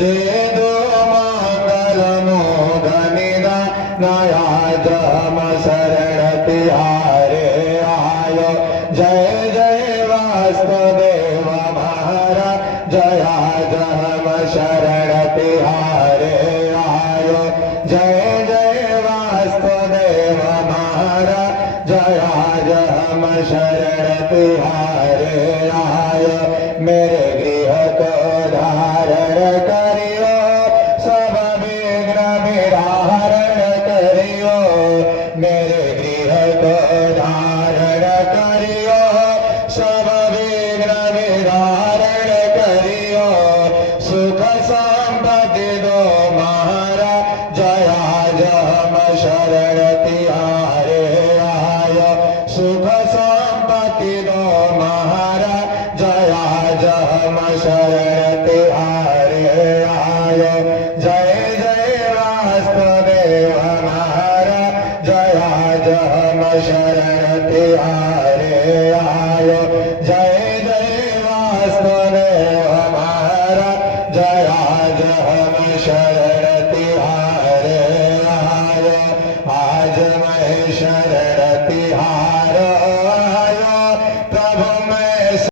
दे दो मंगल मोदनिदा नया जम शरण तिहारे आयो जय जय वासुदेव महाराज जया जम शरण तिहारे आयो जय जय वासुदेव महाराज जया जम शरण तिहारे आयो मेरे गृह को धारण करियो सब विघ्न निवारण करियो मेरे गृह को धारण करियो सब विघ्न निवारण करियो सुख संपत्ति दो महाराज जया जम शरण तिहारे आयो सुख संपत्ति दो महाराज जया जम शरण तिहारे आयो जय जय वासुदेव महाराज जया जम शरण तिहारे आयो जय जय वासुदेव